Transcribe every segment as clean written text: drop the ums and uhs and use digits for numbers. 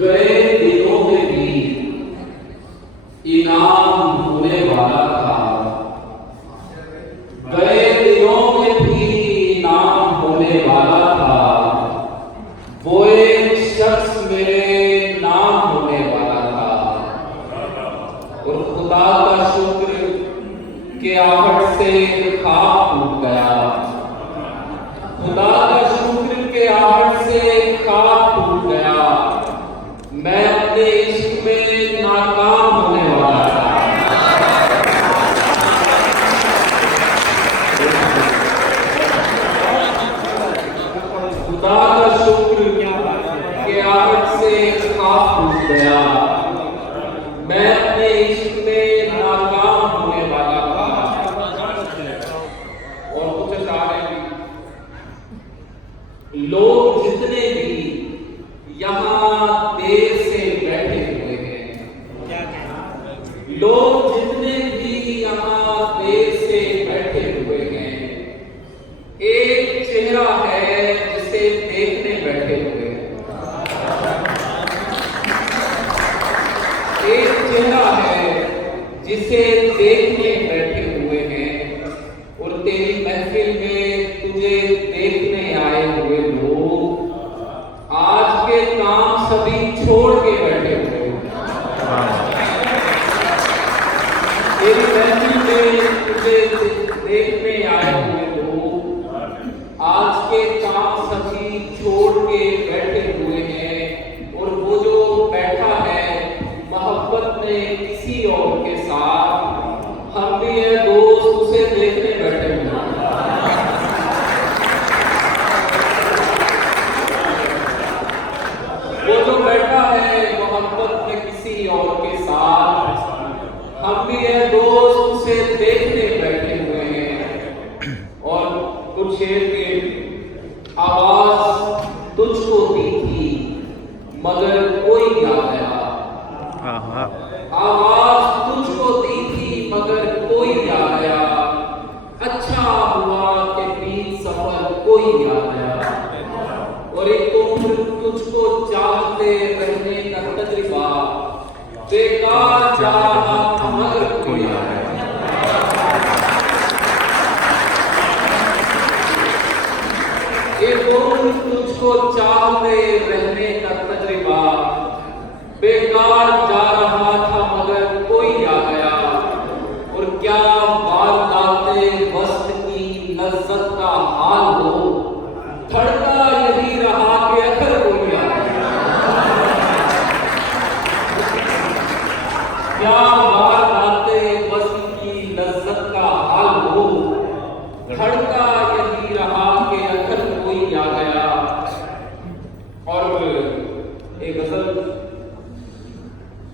गए दिनों में भी इनाम होने वाला था। गए दिनों में भी इनाम होने वाला था। वो एक शख्स मेरे नाम होने वाला था। और खुदा का शुक्र के आहट से खाक टूट गया। खुदा का शुक्र के आहट से खाक टूट गया। मैं अपने इश्क में नाकाम होने वाला था। खुदा का शुक्र के आहट से खाक टूट गया। मैं अपने इश्क में नाकाम होने वाला था। और कुछ अशारे भी, लोग जितने भी यहाँ देर से बैठे हुए हैं, लोग जितने भी यहाँ देर से बैठे हुए हैं, एक चेहरा है जिसे देखने बैठे हुए हैं। एक चेहरा है जिसे देखने बैठे हुए हैं। और तेरी महफिल में तुझे देखने आए हुए लोग आज के काम सभी छोड़ के बैठे हुए हैं। तेरी महफिल में तुझे देखने आए हुए लोग आज के काम सभी छोड़ के बैठे हुए हैं। और वो जो बैठा है मोहब्बत में किसी और के साथ, हम भी है दोस्त उसे देखने बैठे हुए हैं। वो जो बैठा है मोहब्बत में किसी और के साथ, हम भी है दोस्त उसे देखने बैठे हुए हैं। और कुछ शेर के आवाज तुझको दी थी मगर कोई ना गया। आवाज तुझको दी थी मगर कोई ना गया। अच्छा हुआ कि बीच सफर कोई ना गया। और एक उम्र तुझको चाहते रहने का तजुर्बा बेकार जा रहा था मगर कोई ना गया। एक उम्र तुझको चाहते रहने का तजुर्बा बेकार जा रहा था मगर कोई आ गया। और क्या वारदाते वक्त की लज्जत का हाल हो, धड़का यही रहा कि अगर कोई आ गया। क्या वारदाते वक्त की लज्जत का हाल हो, धड़का यही रहा कि अगर कोई आ गया। और एक गजल,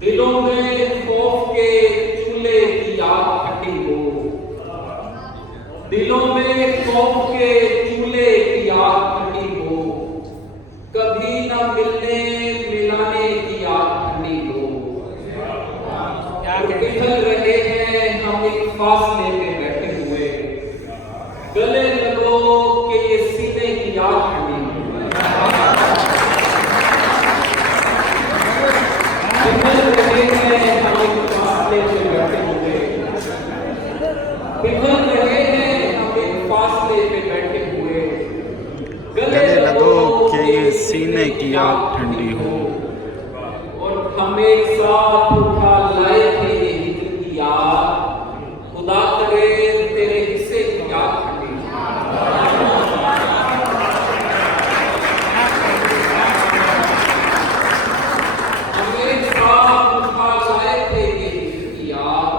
दिलों में खौफ के चूल्हे की आग फटी हो, दिलों में खौफ के चूल्हे की आग फटी हो, कभी न मिलने मिलाने की आग ठंडी हो। पिघल रहे हैं हम एक फासले पे बैठे हुए, गले लगो कि ये सीने की आग ठंडी हो। पिघल रहे हैं हम एक फासले पे बैठे हुए, पिघल रहे हैं हम एक फासले पे बैठे हुए, गले लगो कि ये सीने की आग ठंडी हो। और हम एक साथ उठा लाए थे ये हिजर की आग, खुदा करे तेरे हिस्से की आग ठंडी हो। हम एक साथ उठा लाए थे ये हिजर की आग,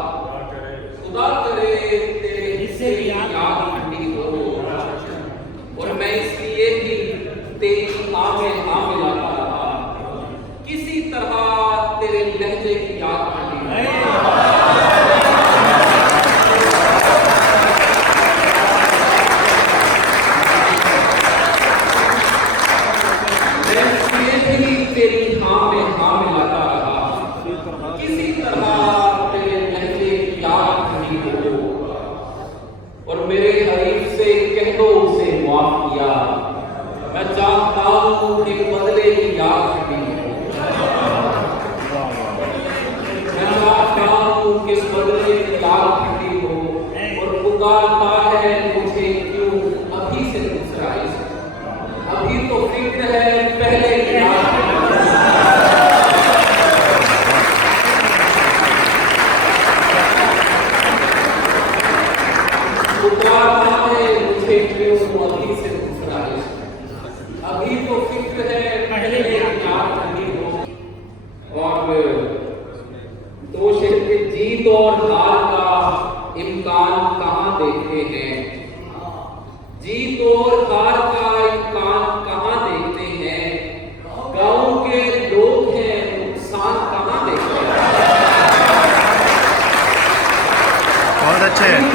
खुदा करे तेरे हिस्से की आग ठंडी हो। और मैं इसलिए भी तेरी आगे आगे लाता रहा, किसी तरह तेरे लहजे की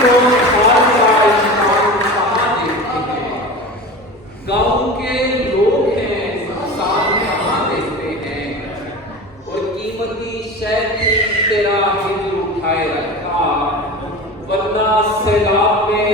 लोग हाल का इंसान कहाँ देखते हैं, गांव के लोग हैं इंसान कहाँ देखते हैं, और कीमती शय की तेरा हिल उठाए रखा, वरना सैलाब में